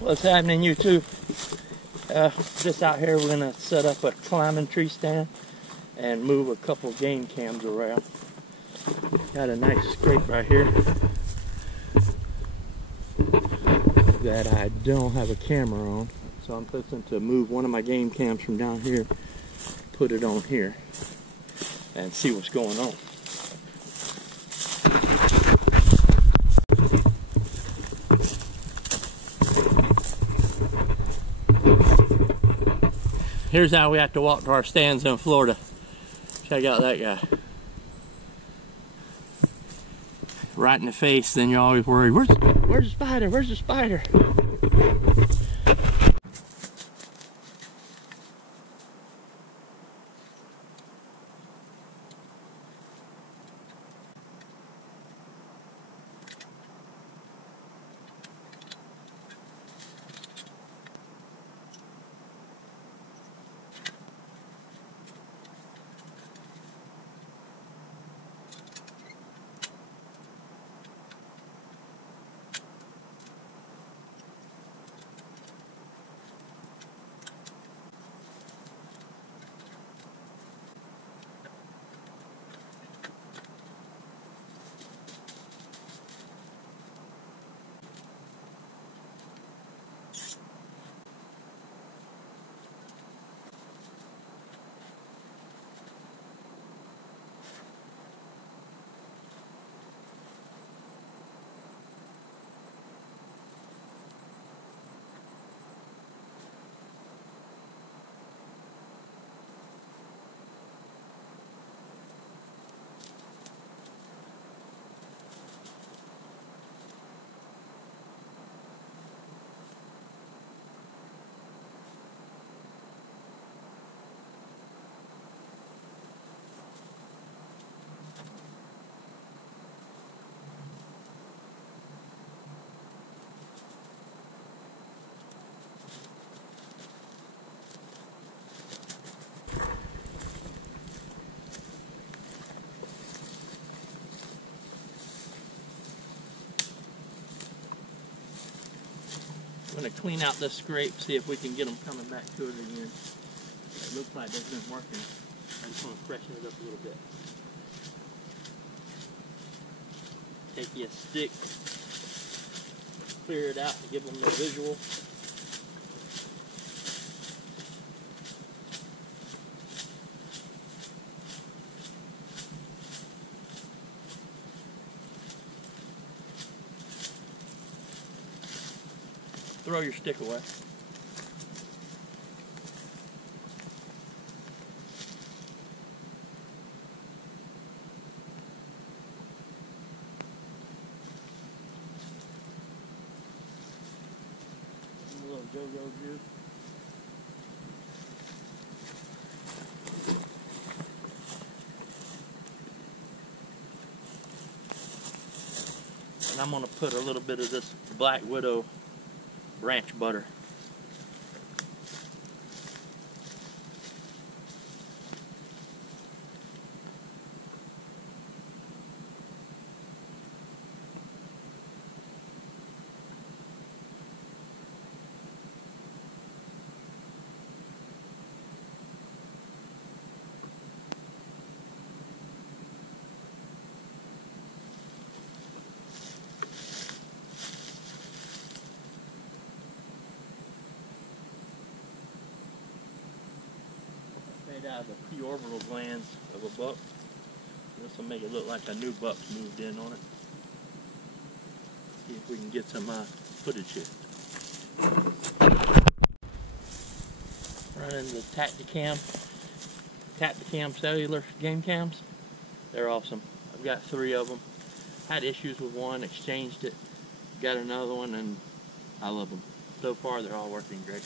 What's happening, YouTube? Just out here, we're gonna set up a climbing tree stand and move a couple game cams around. Got a nice scrape right here that I don't have a camera on, so I'm fixing to move one of my game cams from down here, put it on here, and see what's going on. Here's how we have to walk to our stands in Florida. Check out that guy. Right in the face, then you're always worried, where's the spider? Where's the spider? I'm going to clean out this scrape, see if we can get them coming back to it again. It looks like they've been working. I just want to freshen it up a little bit. Take you a stick, clear it out to give them the visual. Throw your stick away. A little go-go juice. And I'm going to put a little bit of this Black Widow branch butter. Out of the preorbital glands of a buck. This will make it look like a new buck's moved in on it. See if we can get some footage here. Running the Tactacam cellular game cams. They're awesome. I've got 3 of them. Had issues with one, exchanged it, got another one, and I love them. So far, they're all working great.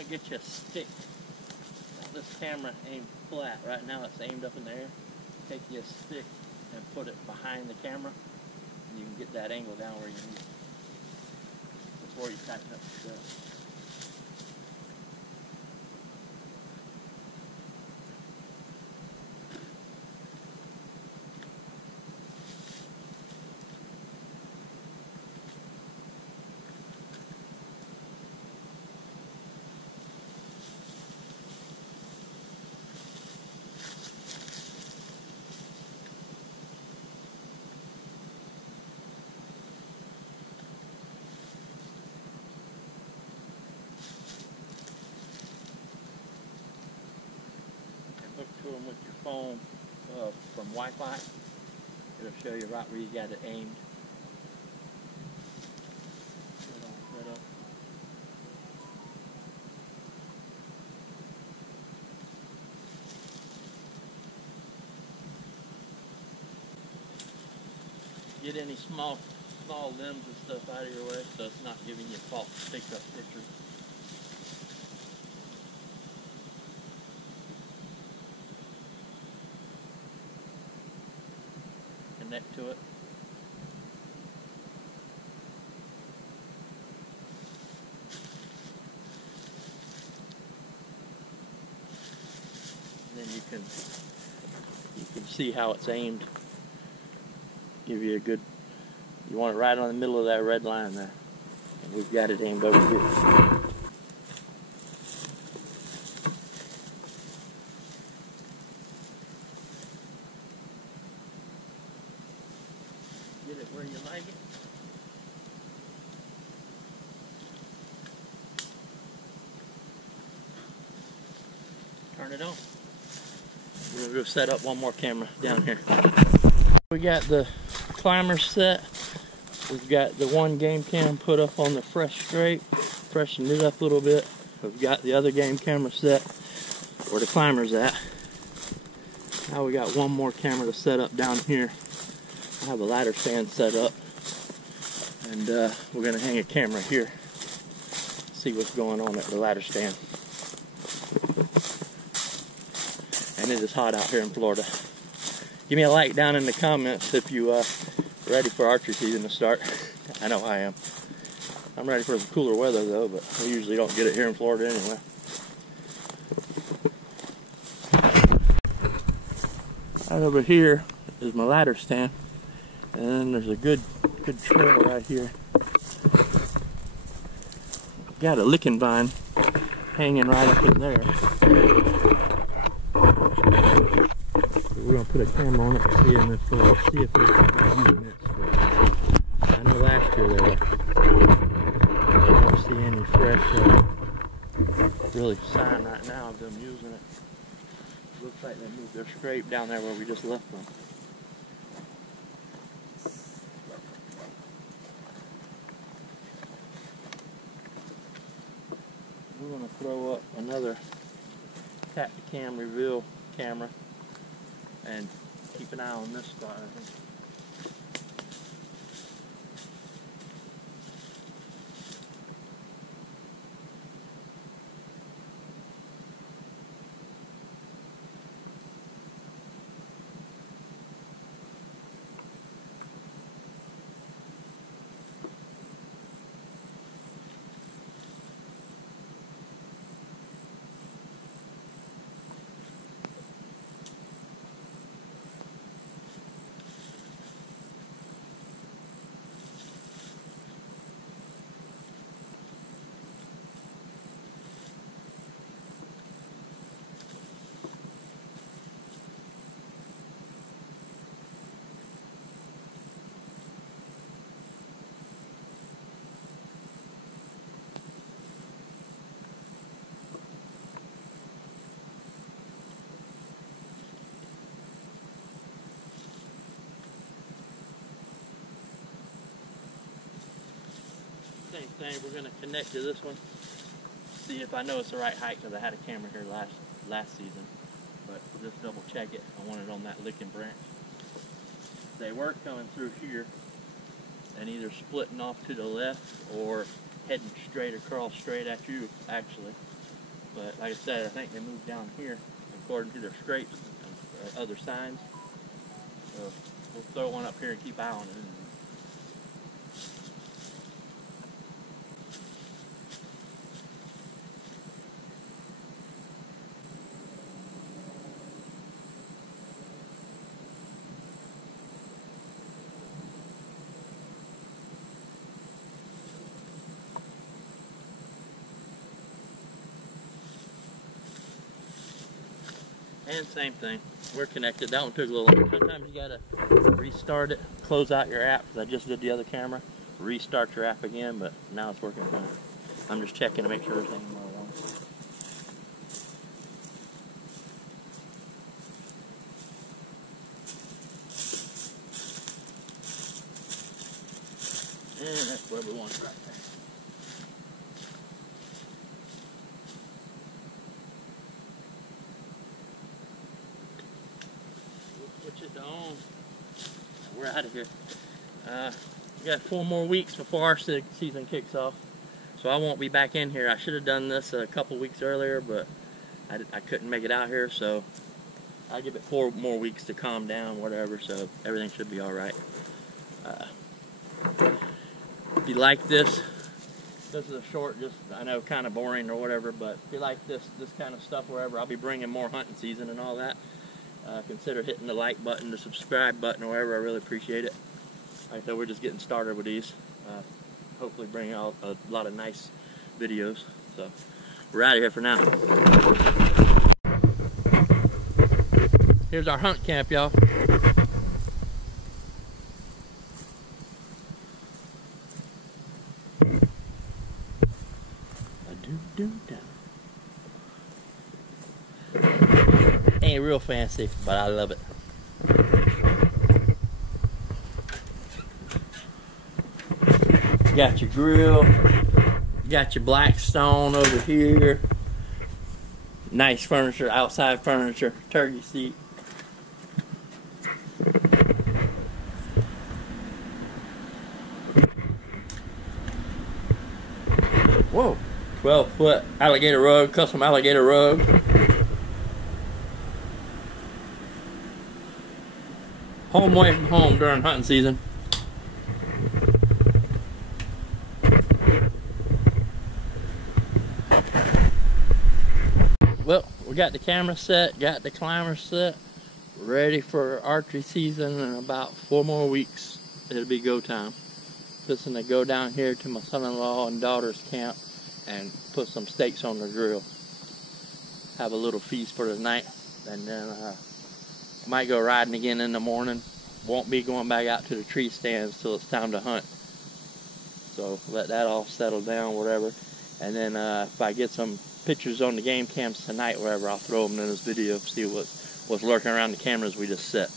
want to get you a stick. This camera aimed flat. Right now it's aimed up in the air. Take you a stick and put it behind the camera, and you can get that angle down where you need it before you tighten up the strap. Hook to them with your phone from Wi-Fi. It'll show you right where you got it aimed. Set up. Get any small limbs and stuff out of your way so it's not giving you false pickup pictures. Connect to it. And then you can see how it's aimed. Give you a good, you want it right on the middle of that red line there. And we've got it aimed over here. Get it where you like it. Turn it on. We're going to go set up one more camera down here. We got the climbers set. We've got the one game cam put up on the fresh scrape. Freshened it up a little bit. We've got the other game camera set where the climbers at. Now we got one more camera to set up down here. I have a ladder stand set up, and we're going to hang a camera here, see what's going on at the ladder stand. And it is hot out here in Florida. Give me a like down in the comments if you ready for archery season to start. I know I am. I'm ready for the cooler weather though, but we usually don't get it here in Florida anyway. Right over here is my ladder stand. And then there's a good trail right here. Got a licking vine hanging right up in there. So we're gonna put a camera on it and see if we're using it. So I know last year there I don't see any fresh really sign right now of them using it. Looks like they moved their scrape down there where we just left them. We're going to throw up another Tactacam reveal camera and keep an eye on this spot, I think. Same thing, we're going to connect to this one, see if I know it's the right height, because I had a camera here last season, but just double check it. I want it on that licking branch. They were coming through here and either splitting off to the left or heading straight across, straight at you actually. But like I said, I think they moved down here according to their scrapes and other signs. So we'll throw one up here and keep eye on it. And same thing, we're connected. That one took a little longer. Sometimes you gotta restart it, close out your app, because I just did the other camera, restart your app again, but now it's working fine. I'm just checking to make sure everything's wrong. And that's where we want it right there. Switch it to on. We're out of here. We got 4 more weeks before our season kicks off, so I won't be back in here. I should have done this a couple weeks earlier, but I couldn't make it out here, so I'll give it 4 more weeks to calm down, whatever, so everything should be alright. If you like this is a short, just, I know, kind of boring or whatever, but if you like this kind of stuff, wherever, I'll be bringing more hunting season and all that. Consider hitting the like button, the subscribe button, or whatever. I really appreciate it. Like I said, we're just getting started with these. Hopefully bring out a lot of nice videos. So we're out of here for now. Here's our hunt camp, y'all. Ain't real fancy, but I love it. Got your grill, got your black stone over here, nice furniture, outside furniture, turkey seat. Whoa, 12-foot alligator rug, custom alligator rug. Home away from home during hunting season. Well, we got the camera set, got the climber set, ready for archery season in about 4 more weeks. It'll be go time. Just gonna go down here to my son-in-law and daughter's camp and put some steaks on the grill. Have a little feast for the night, and then might go riding again in the morning. Won't be going back out to the tree stands till it's time to hunt. So let that all settle down, whatever. And then if I get some pictures on the game cams tonight, wherever, I'll throw them in this video, see what's lurking around the cameras we just set.